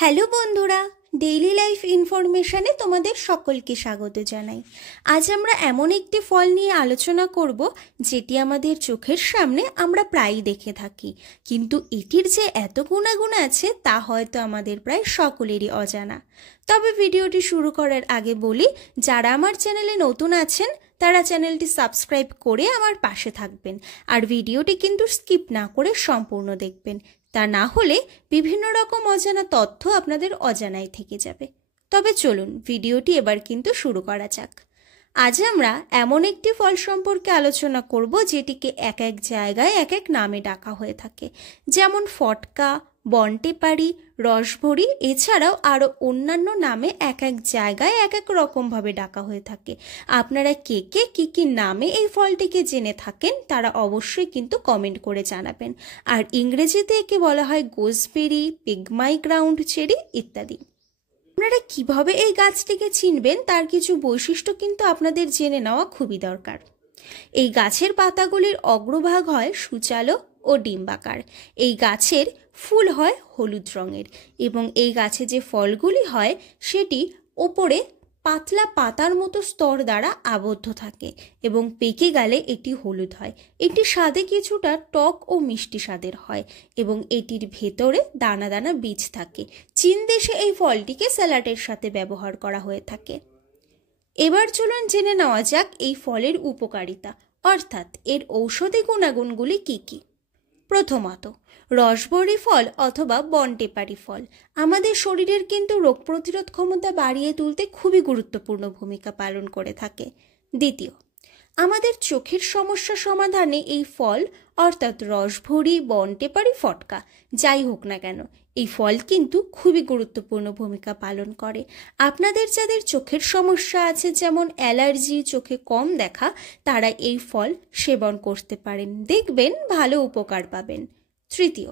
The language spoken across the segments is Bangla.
হ্যালো বন্ধুরা, ডেইলি লাইফ ইনফরমেশনে তোমাদের সকলকে স্বাগত জানাই। আজ আমরা এমন একটি ফল নিয়ে আলোচনা করব যেটি আমাদের চোখের সামনে আমরা প্রায়ই দেখে থাকি, কিন্তু এটির যে এত গুণাগুণ আছে তা হয়তো আমাদের প্রায় সকলেরই অজানা। তবে ভিডিওটি শুরু করার আগে বলি, যারা আমার চ্যানেলে নতুন আছেন তারা চ্যানেলটি সাবস্ক্রাইব করে আমার পাশে থাকবেন, আর ভিডিওটি কিন্তু স্কিপ না করে সম্পূর্ণ দেখবেন। তা না হলে বিভিন্ন রকম অজানা তথ্য আপনাদের অজানাই থেকে যাবে। তবে চলুন ভিডিওটি এবার কিন্তু শুরু করা যাক। আজ আমরা এমন একটি ফল সম্পর্কে আলোচনা করব যেটিকে এক এক জায়গায় এক এক নামে ডাকা হয়ে থাকে, যেমন ফটকা, বনটেপারি, রসভরি, এছাড়াও আরও অন্যান্য নামে এক এক জায়গায় এক এক রকমভাবে ডাকা হয়ে থাকে। আপনারা কে কে কী কী নামে এই ফলটিকে জেনে থাকেন তারা অবশ্যই কিন্তু কমেন্ট করে জানাবেন। আর ইংরেজিতে একে বলা হয় গোসবেরি, পিগমাই গ্রাউন্ড চেরি ইত্যাদি। আপনারা কিভাবে এই গাছটিকে চিনবেন তার কিছু বৈশিষ্ট্য কিন্তু আপনাদের জেনে নেওয়া খুবই দরকার। এই গাছের পাতাগুলির অগ্রভাগ হয় সূচালো ও ডিম্বাকার। এই গাছের ফুল হয় হলুদ রঙের এবং এই গাছে যে ফলগুলি হয় সেটি ওপরে পাতলা পাতার মতো স্তর দ্বারা আবদ্ধ থাকে এবং পেকে গেলে এটি হলুদ হয়। এটি স্বাদে কিছুটা টক ও মিষ্টি স্বাদের হয় এবং এটির ভেতরে দানা দানা বীজ থাকে। চীন দেশে এই ফলটিকে স্যালাডের সাথে ব্যবহার করা হয়ে থাকে। এবার চলুন জেনে নেওয়া যাক এই ফলের উপকারিতা, অর্থাৎ এর ঔষধি গুণাগুণগুলি কী কী। প্রথমত, রসভরি ফল অথবা বনটেপারি ফল আমাদের শরীরের কিন্তু রোগ প্রতিরোধ ক্ষমতা বাড়িয়ে তুলতে খুবই গুরুত্বপূর্ণ ভূমিকা পালন করে থাকে। দ্বিতীয়, আমাদের চোখের সমস্যা সমাধানে এই ফল অর্থাৎ রসভরি, বনটেপারি, ফটকা যাই হোক না কেন এই ফল কিন্তু খুবই গুরুত্বপূর্ণ ভূমিকা পালন করে। আপনাদের যাদের চোখের সমস্যা আছে, যেমন অ্যালার্জি, চোখে কম দেখা, তারা এই ফল সেবন করতে পারেন, দেখবেন ভালো উপকার পাবেন। তৃতীয়,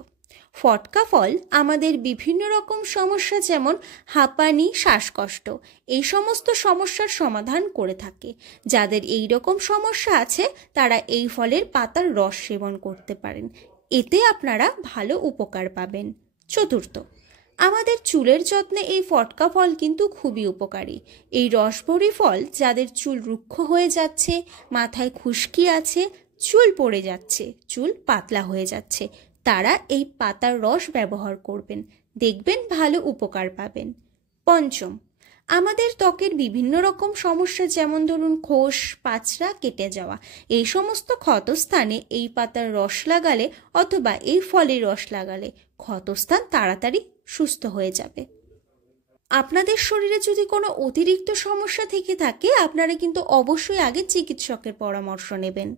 ফটকা ফল আমাদের বিভিন্ন রকম সমস্যা যেমন হাঁপানি, শ্বাসকষ্ট এই সমস্ত সমস্যার সমাধান করে থাকে। যাদের এই রকম সমস্যা আছে তারা এই ফলের পাতার রস সেবন করতে পারেন, এতে আপনারা ভালো উপকার পাবেন। চতুর্থ, আমাদের চুলের যত্নে এই ফটকা ফল কিন্তু খুবই উপকারী। এই রসভরি ফল যাদের চুল রুক্ষ হয়ে যাচ্ছে, মাথায় খুশকি আছে, চুল পড়ে যাচ্ছে, চুল পাতলা হয়ে যাচ্ছে, তারা এই পাতার রস ব্যবহার করবেন, দেখবেন ভালো উপকার পাবেন। পঞ্চম, আমাদের ত্বকের বিভিন্ন রকম সমস্যা যেমন ধরুন খোস, পাচড়া, কেটে যাওয়া, এই সমস্ত ক্ষতস্থানে এই পাতার রস লাগালে অথবা এই ফলের রস লাগালে ক্ষতস্থান তাড়াতাড়ি সুস্থ হয়ে যাবে। আপনাদের শরীরে যদি কোনো অতিরিক্ত সমস্যা থেকে থাকে আপনারা কিন্তু অবশ্যই আগে চিকিৎসকের পরামর্শ নেবেন।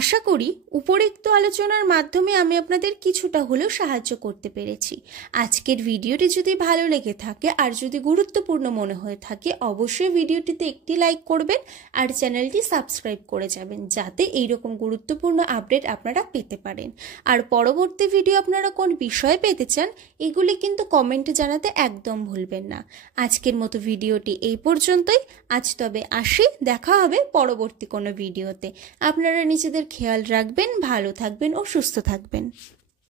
আশা করি উপরোক্ত আলোচনার মাধ্যমে আমি আপনাদের কিছুটা হলেও সাহায্য করতে পেরেছি। আজকের ভিডিওটি যদি ভালো লেগে থাকে আর যদি গুরুত্বপূর্ণ মনে হয়ে থাকে অবশ্যই ভিডিওটিতে একটি লাইক করবেন আর চ্যানেলটি সাবস্ক্রাইব করে যাবেন, যাতে এইরকম গুরুত্বপূর্ণ আপডেট আপনারা পেতে পারেন। আর পরবর্তী ভিডিও আপনারা কোন বিষয়ে পেতে চান এগুলি কিন্তু কমেন্টে জানাতে একদম ভুলবেন না। আজকের মতো ভিডিওটি এই পর্যন্তই। আজ তবে আসি, দেখা হবে পরবর্তী কোনো ভিডিওতে। আপনারা নিজেদের খেয়াল রাখবেন, ভালো থাকবেন ও সুস্থ থাকবেন।